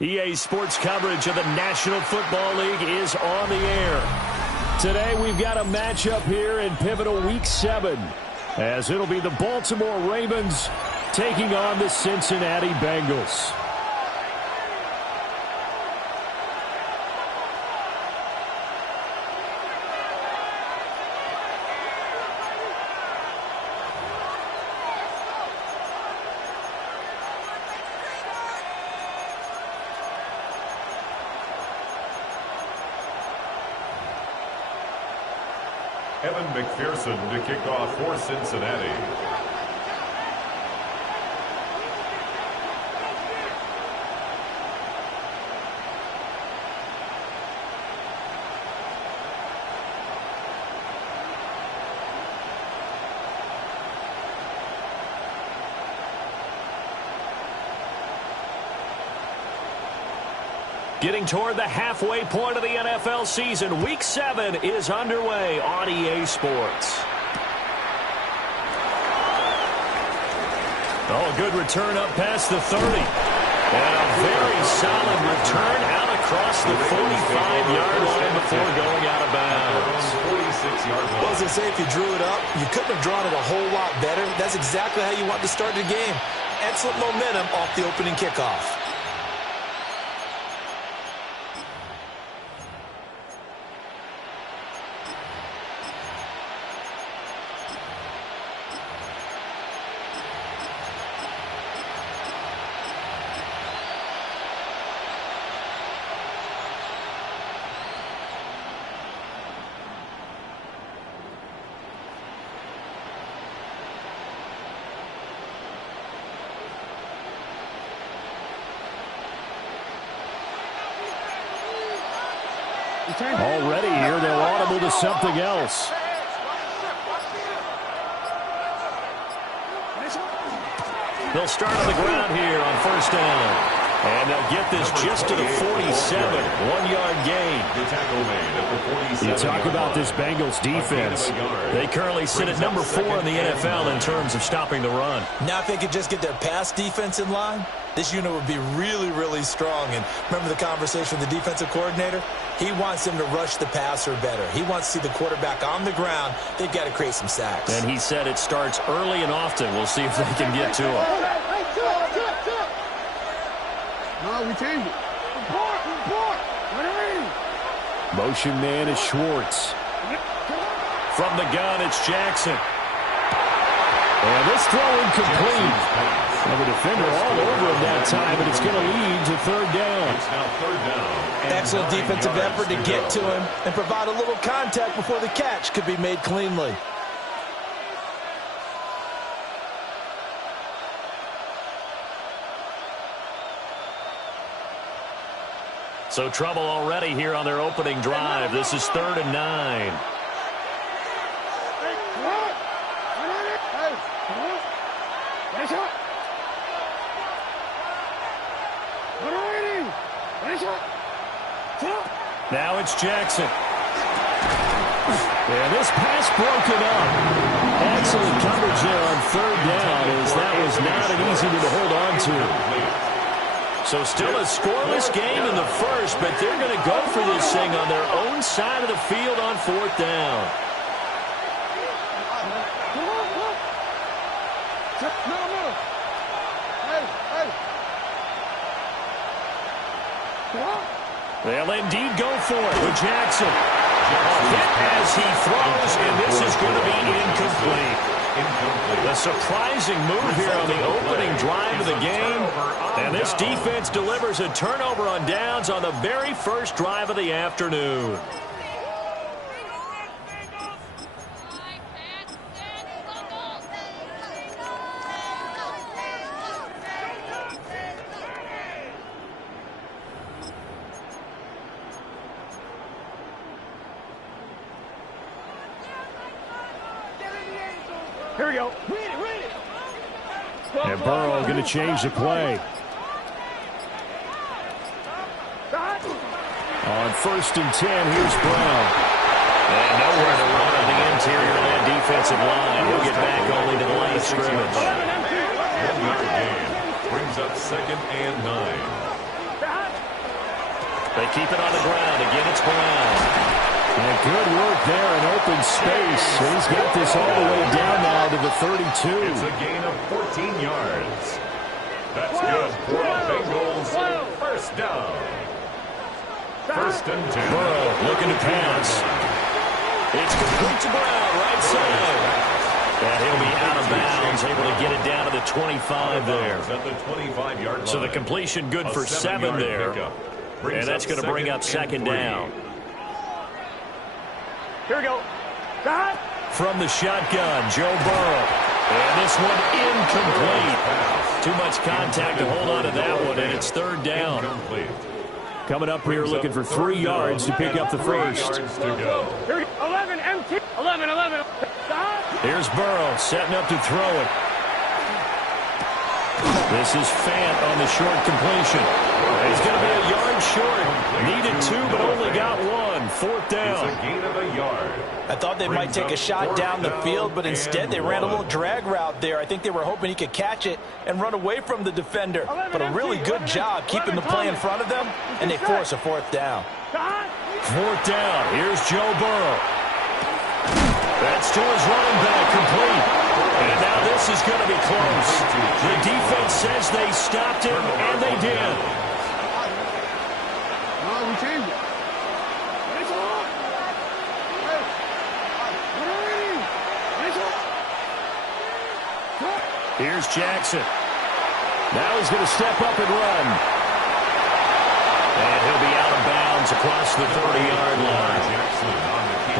EA Sports coverage of the National Football League is on the air. Today we've got a matchup here in pivotal Week 7, as it'll be the Baltimore Ravens taking on the Cincinnati Bengals. McPherson to kick off for Cincinnati. Getting toward the halfway point of the NFL season, Week 7 is underway on EA Sports. Oh, a good return up past the 30. And a very solid return out across the 45-yard line before going out of bounds. 46-yard line. Well, as I say, if you drew it up, you couldn't have drawn it a whole lot better. That's exactly how you want to start the game. Excellent momentum off the opening kickoff. Already here, they're audible to something else. They'll start on the ground here on first down. And they'll get this just to the 47, one-yard gain. You talk about this Bengals defense. They currently sit at number 4 in the NFL in terms of stopping the run. Now if they could just get their pass defense in line, this unit would be really, really strong. And remember the conversation with the defensive coordinator? He wants them to rush the passer better. He wants to see the quarterback on the ground. They've got to create some sacks. And he said it starts early and often. We'll see if they can get to him. No, we changed it. Report. Motion man is Schwartz. From the gun, it's Jackson. And this throw incomplete. And the defender all over him that time, but it's going to lead to third down. It's now third down. Excellent defensive effort to get to him and provide a little contact before the catch could be made cleanly. So trouble already here on their opening drive. This is 3rd and 9. Now it's Jackson. And this pass broken up. Excellent coverage there on 3rd down, as that was not an easy one to hold on to. So still a scoreless game in the first, but they're going to go for this thing on their own side of the field on 4th down. They'll indeed go for it with Jackson. Hit as he throws, and this is going to be incomplete. A surprising move here on the opening drive of the game. And this defense delivers a turnover on downs on the very first drive of the afternoon. Here we go. And Burrow going to change the play. On 1st and 10, here's Brown. And nowhere to run on the interior of that defensive line. He'll get back only to the line of scrimmage. 1-yard gain. Brings up 2nd and 9. They keep it on the ground. Again, it's Brown. And good work there in open space. He's got this all the way down now to the 32. It's a gain of 14 yards. That's good for the Bengals. 1st down. 1st and 10. Burrow looking to pass. It's complete to Brown, right side. And he'll be out of bounds, able to get it down to the 25 there. At the 25-yard line. So the completion good for 7 there. And that's going to bring up 2nd down. Here we go. From the shotgun, Joe Burrow. And this one incomplete. Too much contact to hold on to that one, and it's 3rd down. Coming up here looking for 3 yards to pick up the first. 11 empty. 11. Here's Burrow setting up to throw it. This is Fant on the short completion. He's going to be a yard short. Needed 2, but only got 1. 4th down. It's a gain of a yard. I thought they might take a shot down the field, but instead they ran a little drag route there. I think they were hoping he could catch it and run away from the defender. But a really good job keeping the play in front of them, and they force a 4th down. 4th down. Here's Joe Burrow. That's to his running back, complete. And now this is going to be close. The defense says they stopped him, and they did. We changed it. Here's Jackson. Now he's going to step up and run. And he'll be out of bounds across the 30-yard line.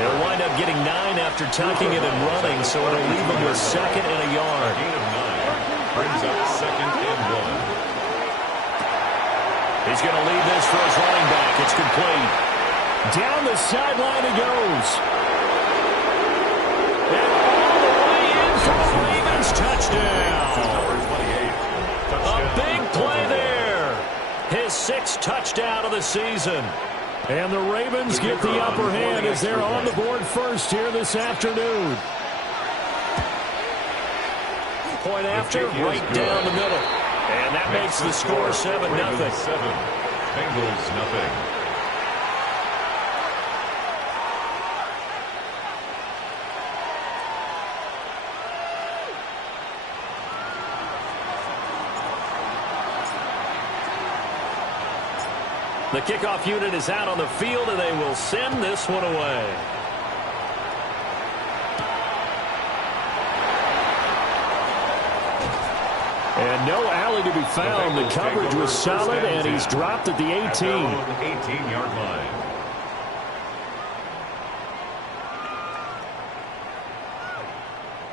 He'll wind up getting 9 after tucking it and running, so it'll leave him with 2nd and a yard. Gain of 9. Brings up 2nd and 1. He's going to leave this for his running back. It's complete. Down the sideline he goes. And all the way in for the Ravens touchdown. A big play there. His 6th touchdown of the season. And the Ravens get the upper hand as they're on the board first here this afternoon. Point after, right down the middle. And that makes the score 7-0. Bengals nothing. The kickoff unit is out on the field, and they will send this one away. And no alley to be found. The coverage was solid, and he's dropped at the 18. 18-yard line.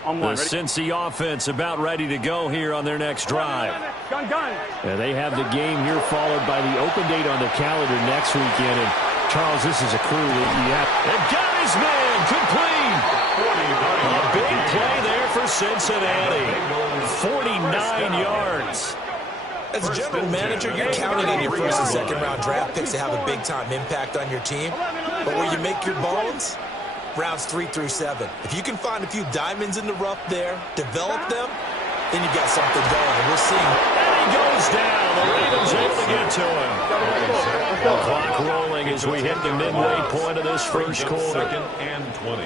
The Cincy offense about ready to go here on their next drive. And they have the game here followed by the open date on the calendar next weekend. And, Charles, this is a crew that you have. And got his man complete. A big play there for Cincinnati. 49 yards. As a general manager, you're counting on your 1st and 2nd round draft picks to have a big-time impact on your team. But where you make your bones, rounds 3 through 7. If you can find a few diamonds in the rough there, develop them, then you got something going. And we're seeing. And he goes down. The Ravens able to get to him. The clock rolling as we hit the midway point of this first quarter. 2nd and 20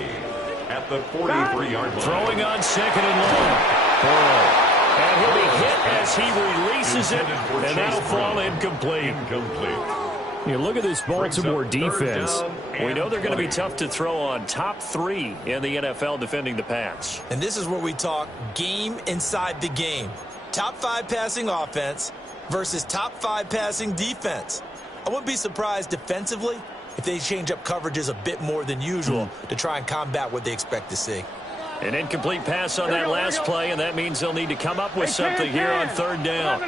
at the 43-yard line. Throwing on 2nd and long. Burrow. And he'll be hit as he releases it, and that'll fall incomplete. You look at this Baltimore defense. We know they're going to be tough to throw on. Top 3 in the NFL defending the pass. And this is where we talk game inside the game. Top 5 passing offense versus top 5 passing defense. I wouldn't be surprised defensively if they change up coverages a bit more than usual to try and combat what they expect to see. An incomplete pass on that last play, and that means they'll need to come up with something here on 3rd down.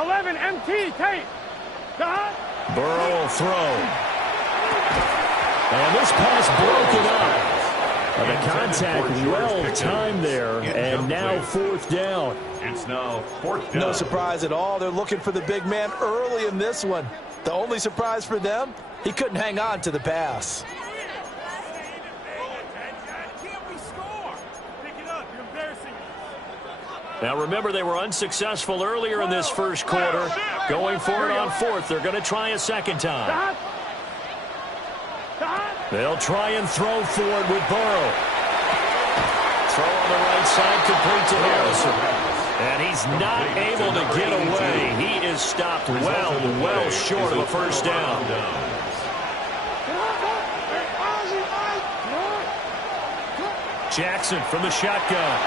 11 MT tape. Burrow will throw. And this pass broken up. The contact well timed there, and now fourth down. It's now fourth down. No surprise at all. They're looking for the big man early in this one. The only surprise for them, he couldn't hang on to the pass. Now remember, they were unsuccessful earlier in this first quarter. Going for it on fourth. They're going to try a second time. They'll try and throw forward with Burrow. Throw on the right side, complete to Harrison. And he's not able to get away. He is stopped well short of a first down. Jackson from the shotgun.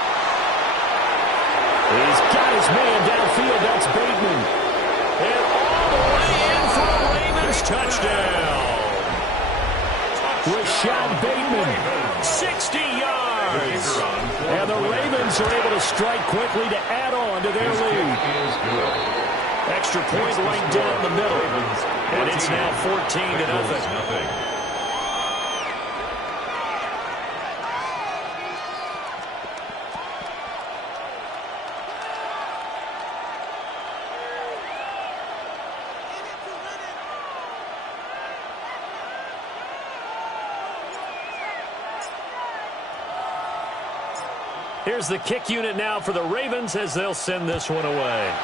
He's got his man downfield. That's Bateman. And all the way in for a Ravens touchdown. Rashad Bateman, 60 yards. And the Ravens are able to strike quickly to add on to their lead. Extra point right down the middle. And it's now 14-0. Here's the kick unit now for the Ravens as they'll send this one away.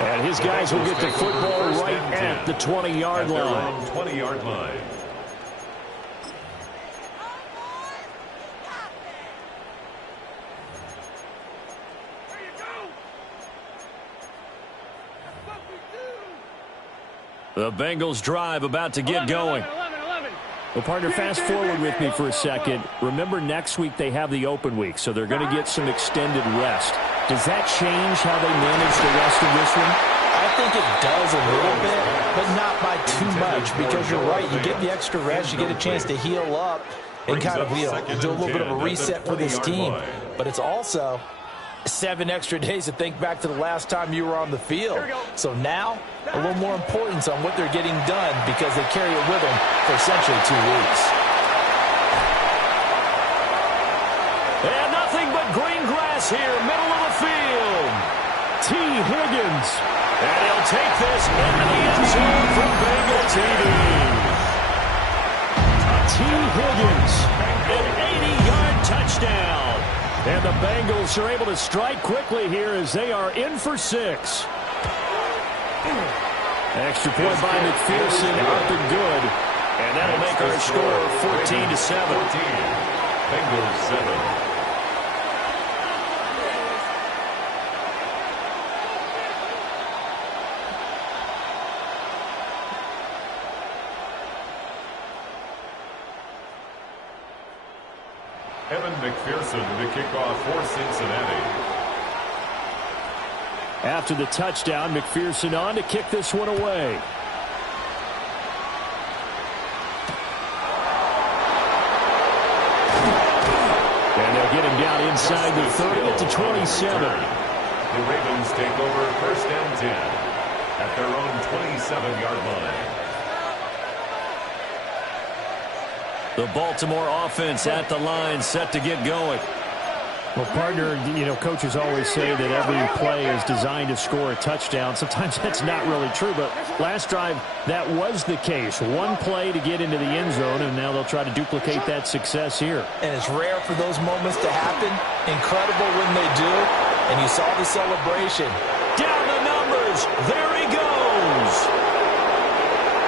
And his guys will get the football right at the 20-yard line. 20-yard line. The Bengals drive about to get going. Well, partner, fast forward with me for a second. Remember, next week they have the open week, so they're going to get some extended rest. Does that change how they manage the rest of this one? I think it does a little bit, but not by too much, because you're right. You get the extra rest, you get a chance to heal up and kind of, do a little bit of a reset for this team. But it's also 7 extra days to think back to the last time you were on the field. So now, a little more importance on what they're getting done because they carry it with them for essentially 2 weeks. And nothing but green grass here, middle of the field. T. Higgins. And he'll take this into the end zone from Bengal TV. T. Higgins. An 80-yard touchdown. And the Bengals are able to strike quickly here as they are in for 6. Extra point by McPherson, up and good. And that'll make our score 14-7. Bengals 7. Evan McPherson to kick off for Cincinnati. After the touchdown, McPherson on to kick this one away. And they'll get him down inside the 30 at the 27. The Ravens take over 1st and 10 at their own 27-yard line. The Baltimore offense at the line, set to get going. Well, partner, coaches always say that every play is designed to score a touchdown. Sometimes that's not really true, but last drive, that was the case. One play to get into the end zone, and now they'll try to duplicate that success here. And it's rare for those moments to happen. Incredible when they do. And you saw the celebration. Down the numbers. There he goes.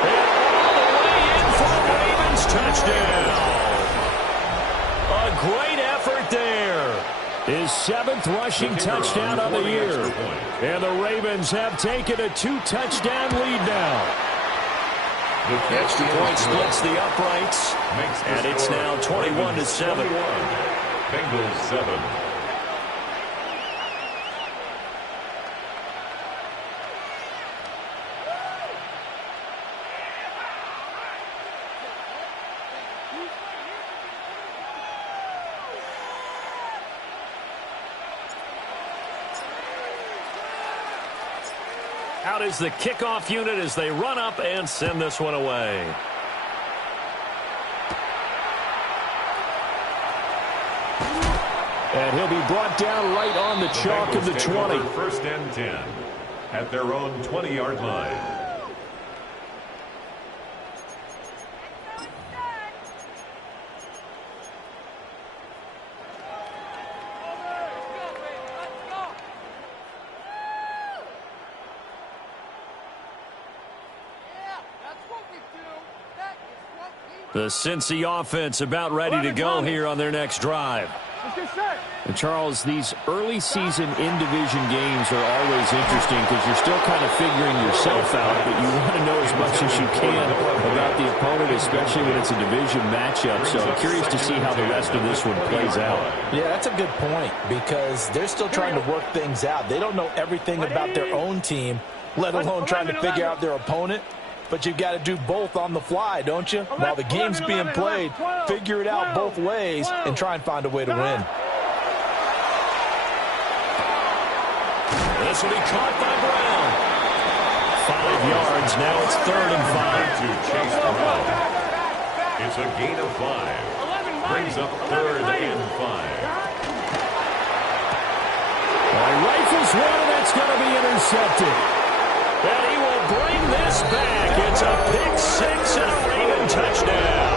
And all the way in for the Ravens touchdown. A great effort there. His 7th rushing touchdown of the year. And the Ravens have taken a 2-touchdown lead now. The extra point splits the uprights. And it's now 21-7. Bengals 7. Out is the kickoff unit as they run up and send this one away. And he'll be brought down right on the chalk of the 20. First and 10 at their own 20-yard line. The Cincy offense about ready to go here on their next drive. And Charles, these early season in-division games are always interesting because you're still kind of figuring yourself out, but you want to know as much as you can about the opponent, especially when it's a division matchup. So I'm curious to see how the rest of this one plays out. Yeah, that's a good point because they're still trying to work things out. They don't know everything about their own team, let alone trying to figure out their opponent. But you've got to do both on the fly, don't you? While the game's being played, figure it out both ways and try and find a way to win. This will be caught by Brown. 5 yards. Now it's 3rd and 5. To Chase Brown. It's a gain of 5. Brings up 3rd and 5. He rifles one, and that's going to be intercepted. And he will bring this back. It's a pick 6 and a Raven touchdown.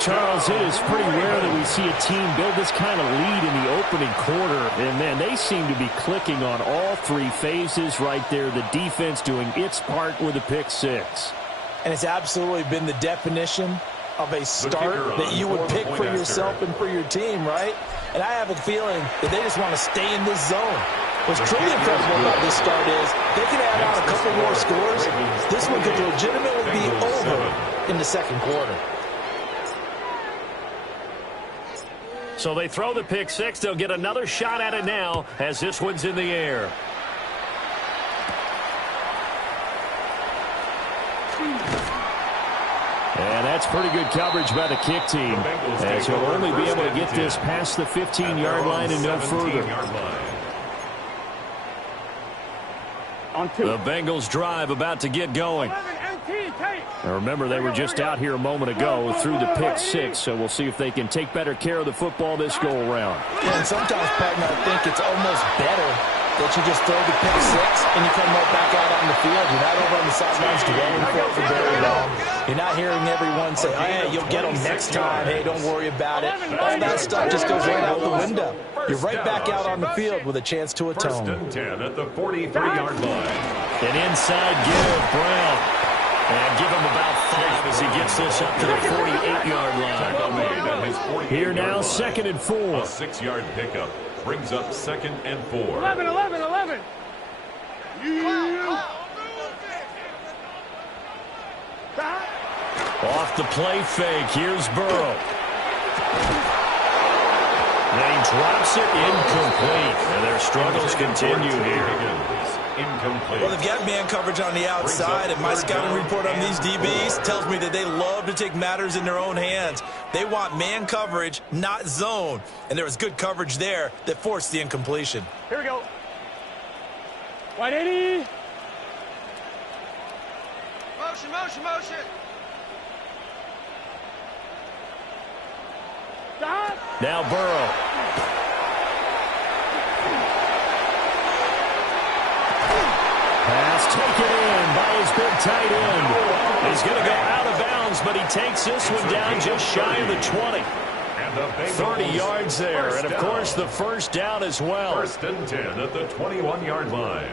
Charles, it is pretty rare that we see a team build this kind of lead in the opening quarter. And, man, they seem to be clicking on all 3 phases right there. The defense doing its part with a pick 6. And it's absolutely been the definition of a start that you would pick for yourself and for your team, right? And I have a feeling that they just want to stay in this zone. What's truly incredible about this start is they can add on a couple more scores. This one could legitimately be over in the second quarter. So they throw the pick 6. They'll get another shot at it now as this one's in the air. And that's pretty good coverage by the kick team, as he'll only be able to get this past the 15-yard line and no further. The Bengals drive about to get going. Now remember, they were just out here a moment ago through the pick 6, so we'll see if they can take better care of the football this go-around. Yeah, and sometimes, partner, I think it's almost better that you just throw the pick 6 and you come right back out on the field. You're not over on the sidelines dwelling for very long. You're not hearing everyone say, hey, you'll get them next time. Hey, don't worry about it. All that stuff just goes right out the window. You're right back out on the field with a chance to atone. 1st and 10 at the 43-yard line. An inside give, Brown. And give him about 5 as he gets this up to the 48-yard line. Here now, 2nd and 4. A 6-yard pickup brings up 2nd and 4. 11. Off the play fake. Here's Burrow. Then he drops it incomplete. And their struggles continue here. Incomplete. Well, they've got man coverage on the outside, and my scouting report on these DBs tells me that they love to take matters in their own hands. They want man coverage, not zone. And there was good coverage there that forced the incompletion. Here we go. 180. Motion. Stop. Now Burrow. Pass taken in by his big tight end. He's going to go out of bounds, but he takes this one down just shy of the 20. 30 yards there, and of course the first down as well. 1st and 10 at the 21-yard line.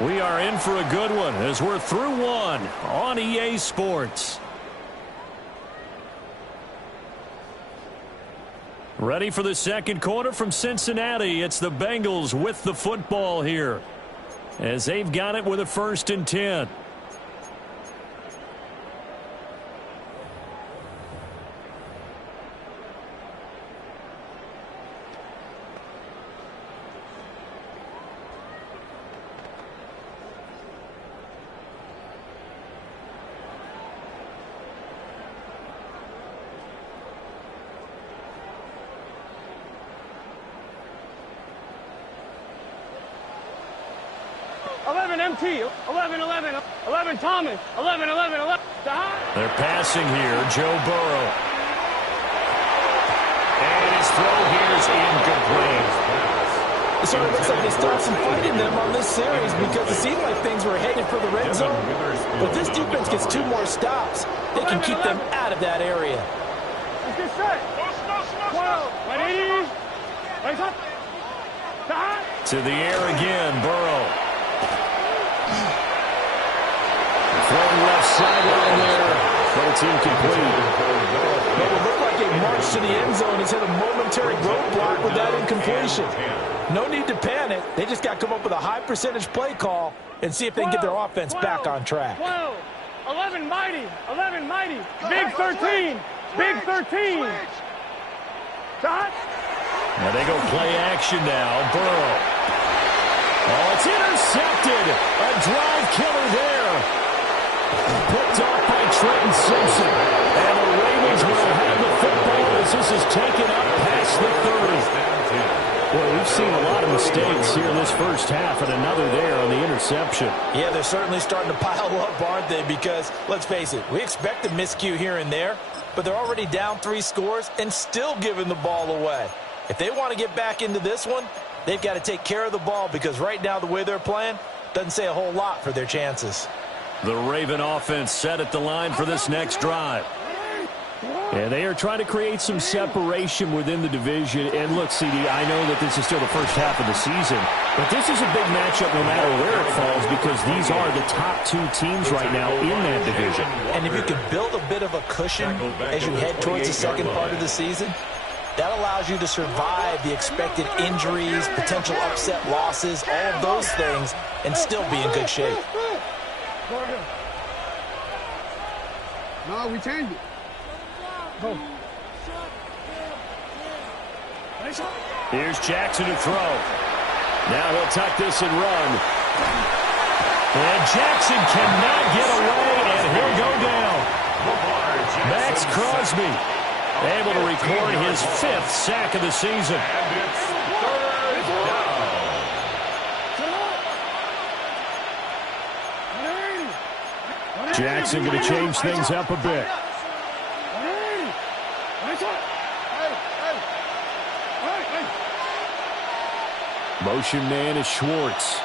We are in for a good one as we're through one on EA Sports. Ready for the second quarter from Cincinnati. It's the Bengals with the football here as they've got it with a 1st and 10. 11 MT, 11, 11, 11 Thomas, 11, 11, 11. They're passing here, Joe Burrow. And his throw here is incomplete. So it looks like they stopped some fight in them on this series because it seemed like things were headed for the red zone. But this defense gets 2 more stops. They can keep them out of that area. To the air again, Burrow. Throwing left sideline there, but it's incomplete. It would look like a march to the end zone has hit a momentary roadblock with that incompletion. No need to panic. They just got to come up with a high percentage play call and see if they can get their offense back on track. 12, 11 mighty, 11 mighty, big 13, big 13. Shot. Now they go play action now. Burrow. Oh, it's intercepted. A drive killer there. Picked off by Trenton Simpson. And the Ravens will have the football as this is taken up past the 30. Well, we've seen a lot of mistakes here in this first half, and another there on the interception. Yeah, they're certainly starting to pile up, aren't they? Because, let's face it, we expect a miscue here and there, but they're already down 3 scores and still giving the ball away. If they want to get back into this one, they've got to take care of the ball because right now the way they're playing doesn't say a whole lot for their chances. The Raven offense set at the line for this next drive. Yeah, they are trying to create some separation within the division. And look, CD, I know that this is still the first half of the season, but this is a big matchup no matter where it falls because these are the top 2 teams right now in that division. And if you can build a bit of a cushion as you head towards the second part of the season, that allows you to survive the expected injuries, potential upset losses, all of those things, and still be in good shape. No, we changed it. Go. Here's Jackson to throw. Now he'll tuck this and run. And Jackson cannot get away, and he'll go down. Max Crosby able to record his 5th sack of the season. And it's 3rd down. Jackson going to change things up a bit. Motion man is Schwartz.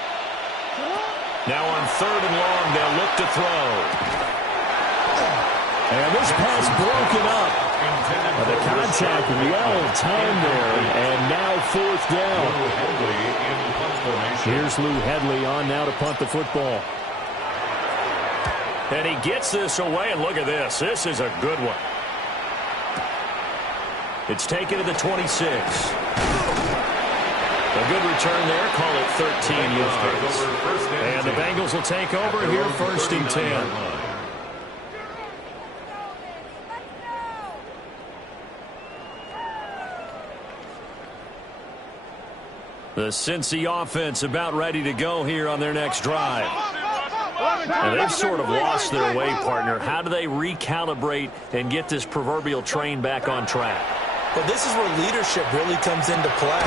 Now on 3rd and long, they'll look to throw. And this pass broken up. The contact well-timed there, and now 4th down. Here's Lou Hedley on now to punt the football. And he gets this away, and look at this. This is a good one. It's taken to the 26. A good return there. Call it 13 yards. And the Bengals will take over here 1st and 10. The Cincy offense about ready to go here on their next drive. And they've sort of lost their way, partner. How do they recalibrate and get this proverbial train back on track? Well, this is where leadership really comes into play.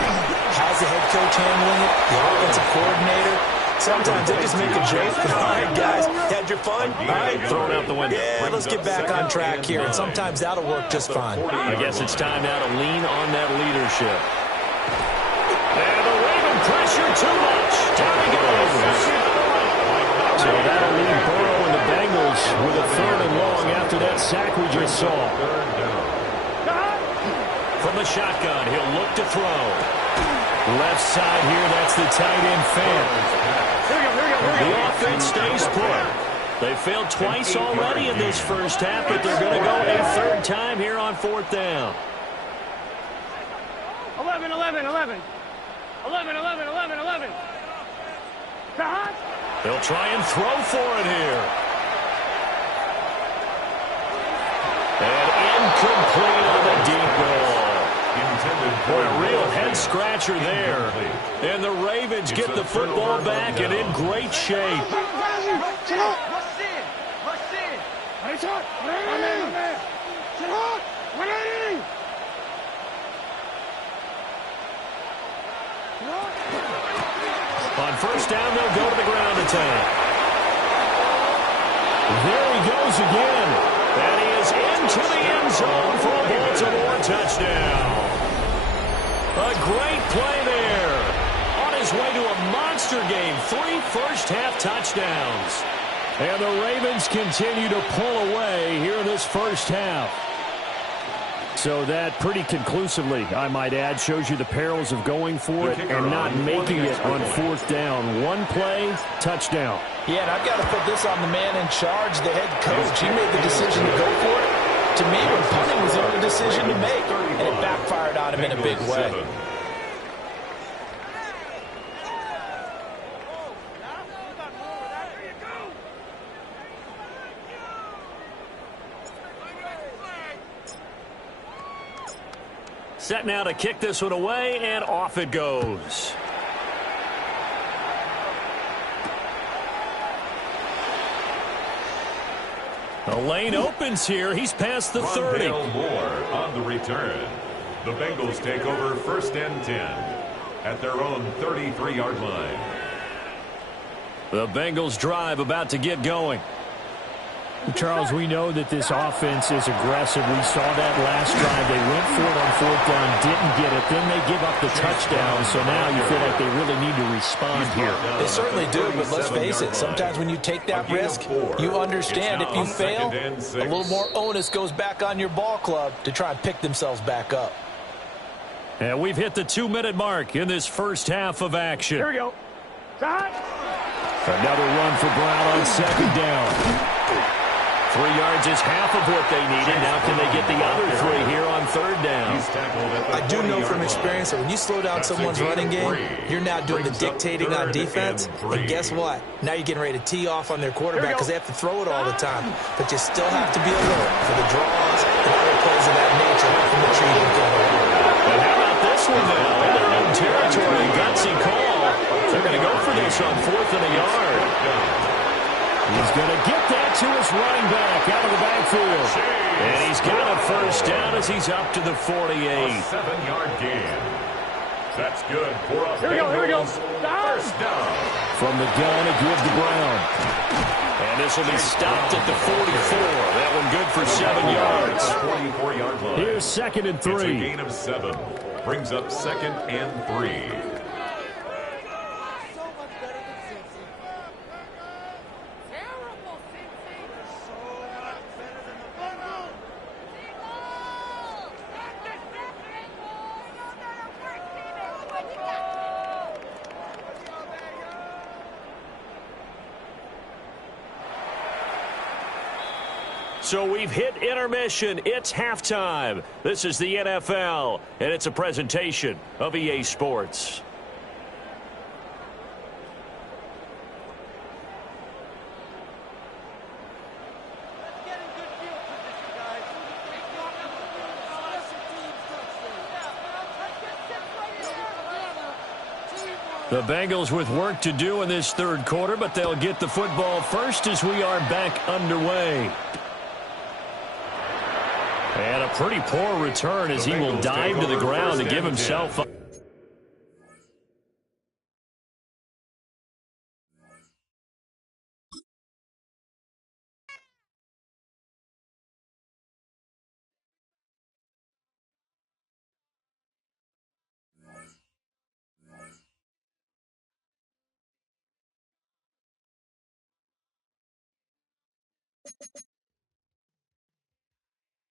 How's the head coach handling it? The offensive coordinator? Sometimes they just make a joke. All right, guys, had your fun? All right, throw it out the window. Yeah, let's get back on track here. And sometimes that'll work just fine. I guess it's time now to lean on that leadership. And the Raven pressure too much. Down he goes. So that'll leave Burrow and the Bengals with a 3rd and long after that sack we just saw. From the shotgun, he'll look to throw. Left side here, that's the tight end fan. The offense stays put. They failed twice already in this first half, but they're going to go a 3rd time here on 4th down. 11, 11, 11. 11, 11, 11, 11. They'll try and throw for it here. And incomplete on the deep ball. Boy, a real head-scratcher there. And the Ravens get the football back and in great shape. On first down, they'll go to the ground attack. There he goes again. And he is into the end zone for a Baltimore touchdown. A great play there. On his way to a monster game. 3 first-half touchdowns. And the Ravens continue to pull away here in this first half. So that pretty conclusively, I might add, shows you the perils of going for it and not making it on 4th down. One play, touchdown. Yeah, and I've got to put this on the man in charge, the head coach. He made the decision to go for it. To me, when punting was the only decision to make, and it backfired on him in a big way. Set now to kick this one away, and off it goes. The lane opens here. He's past the 30. Moore on the return. The Bengals take over 1st and 10 at their own 33-yard line. The Bengals drive about to get going. Charles, we know that this offense is aggressive. We saw that last drive. They went for it on 4th down, didn't get it. Then they give up the touchdown. So now you feel like they really need to respond here. They certainly do, but let's face it. Sometimes when you take that risk, you understand if you fail, a little more onus goes back on your ball club to try and pick themselves back up. And we've hit the 2-minute mark in this first half of action. Here we go. Another run for Brown on 2nd down. 3 yards is half of what they needed. Now can they get the other 3 here on 3rd down? I do know from experience that when you slow down someone's running game, you're now doing the dictating on defense. And guess what? Now you're getting ready to tee off on their quarterback because they have to throw it all the time. But you still have to be alert for the draws and other plays of that nature from the tree you go. And how about this one now? In their own territory, gutsy call. They're going to go for this on 4th and a yard. He's going to get that to his running back out of the backfield. And he's got a first down as he's up to the 48. A 7-yard gain. That's good for a Here we go. first down. From the gun, it gives to Brown. And this will be stopped at the 44. That one good for 7 yards. 44-yard line. Here's 2nd and 3. It's a gain of 7. Brings up 2nd and 3. So we've hit intermission. It's halftime. This is the NFL, and it's a presentation of EA Sports. The Bengals with work to do in this 3rd quarter, but they'll get the football first as we are back underway. And a pretty poor return as he will dive to the ground to give himself up.